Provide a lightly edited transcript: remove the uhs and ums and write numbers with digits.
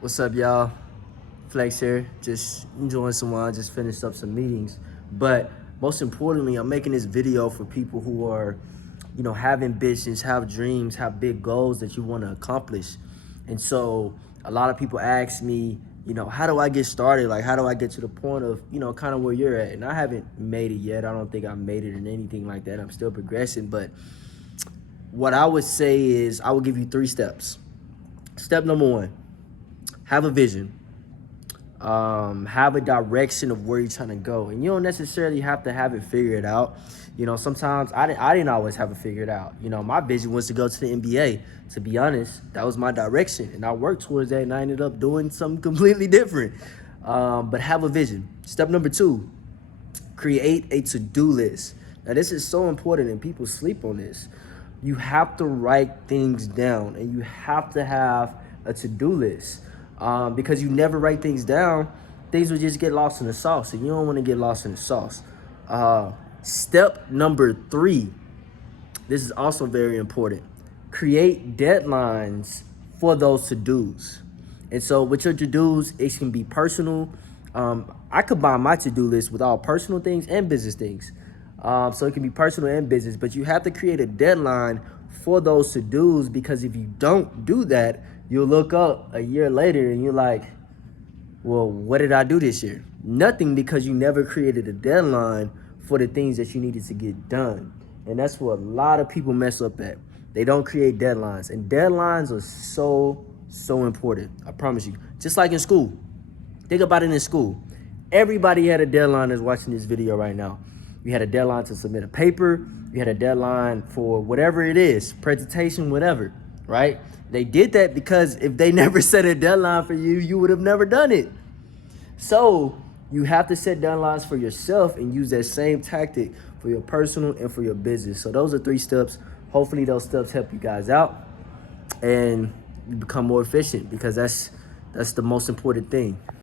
What's up, y'all? Flex here. Just enjoying some wine. Just finished up some meetings. But most importantly, I'm making this video for people who are, have ambitions, have dreams, have big goals that you want to accomplish. And so a lot of people ask me, how do I get started? Like, how do I get to the point of, kind of where you're at? And I haven't made it yet. I don't think I've made it in anything like that. I'm still progressing. But what I would say is I will give you 3 steps. Step number 1, have a vision. Have a direction of where you're trying to go, and you don't necessarily have to have it figured out. Sometimes I didn't always have it figured out. My vision was to go to the NBA. To be honest, that was my direction, and I worked towards that, and I ended up doing something completely different. But have a vision. Step number 2, create a to-do list. Now, this is so important, and people sleep on this. You have to write things down, and you have to have a to-do list. Because you never write things down, things will just get lost in the sauce, and you don't want to get lost in the sauce. Step number 3, this is also very important. Create deadlines for those to-dos. And so with your to-dos, it can be personal. I combine my to-do list with all personal things and business things. So it can be personal and business, but you have to create a deadline for those to-dos, because if you don't do that, you'll look up a year later and you're like, well, what did I do this year? Nothing, because you never created a deadline for the things that you needed to get done. And that's what a lot of people mess up at. They don't create deadlines. And deadlines are so important. I promise you. Just like in school. Think about it in school. Everybody had a deadline that's watching this video right now. You had a deadline to submit a paper. You had a deadline for whatever it is, presentation, whatever, right? They did that because if they never set a deadline for you, you would have never done it. So you have to set deadlines for yourself and use that same tactic for your personal and for your business. So those are 3 steps. Hopefully those steps help you guys out and you become more efficient, because that's the most important thing.